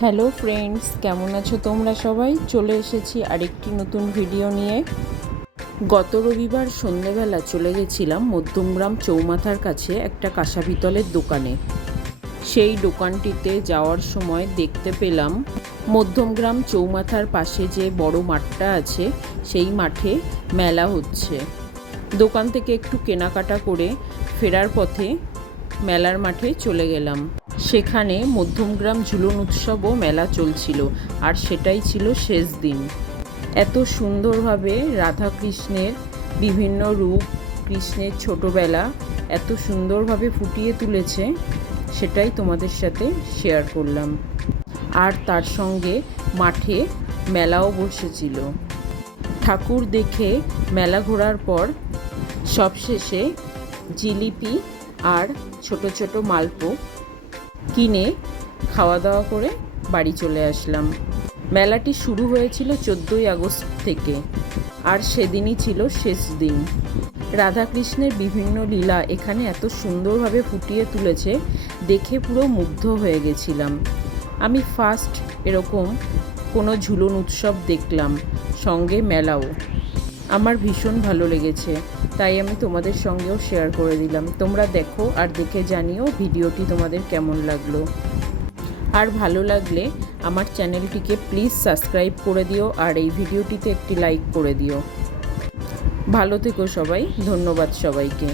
Hello friends, কেমন আছো তোমরা সবাই? চলে এসেছি আরেকটি নতুন ভিডিও নিয়ে। গত রবিবার সন্ধেবেলা চলে গেছিলাম মধ্যমগ্রাম চৌমাথার কাছে একটা কাঁসা পিতলের দোকানে। সেই দোকানটিতে যাওয়ার সময় দেখতে পেলাম মধ্যমগ্রাম চৌমাথার পাশে যে বড় মাঠটা আছে, সেই মাঠে মেলা হচ্ছে। দোকান থেকে একটু কেনাকাটা করে ফেরার পথে মেলার মাঠে চলে গেলাম। সেখানে মধ্যমগ্রাম ঝুলন উৎসব ও মেলা চলছিল, আর সেটাই ছিল শেষ দিন। এত সুন্দরভাবে রাধা কৃষ্ণের বিভিন্ন রূপ, কৃষ্ণের ছোটোবেলা এত সুন্দরভাবে ফুটিয়ে তুলেছে, সেটাই তোমাদের সাথে শেয়ার করলাম। আর তার সঙ্গে মাঠে মেলাও বসেছিল। ঠাকুর দেখে মেলা ঘোরার পর সবশেষে জিলিপি আর ছোট ছোট মালপো কিনে খাওয়া দাওয়া করে বাড়ি চলে আসলাম। মেলাটি শুরু হয়েছিল চোদ্দোই আগস্ট থেকে, আর সেদিনই ছিল শেষ দিন। রাধাকৃষ্ণের বিভিন্ন লীলা এখানে এত সুন্দরভাবে ফুটিয়ে তুলেছে, দেখে পুরো মুগ্ধ হয়ে গেছিলাম। আমি ফার্স্ট এরকম কোনো ঝুলন উৎসব দেখলাম, সঙ্গে মেলাও। আমার ভীষণ ভালো লেগেছে, তাই আমি তোমাদের সঙ্গেও শেয়ার করে দিলাম। তোমরা দেখো আর দেখে জানিও ভিডিওটি তোমাদের কেমন লাগল। আর ভালো লাগলে আমার চ্যানেলটিকে প্লিজ সাবস্ক্রাইব করে দিও আর এই ভিডিওটিতে একটি লাইক করে দিও। ভালো থেকো সবাই, ধন্যবাদ সবাইকে।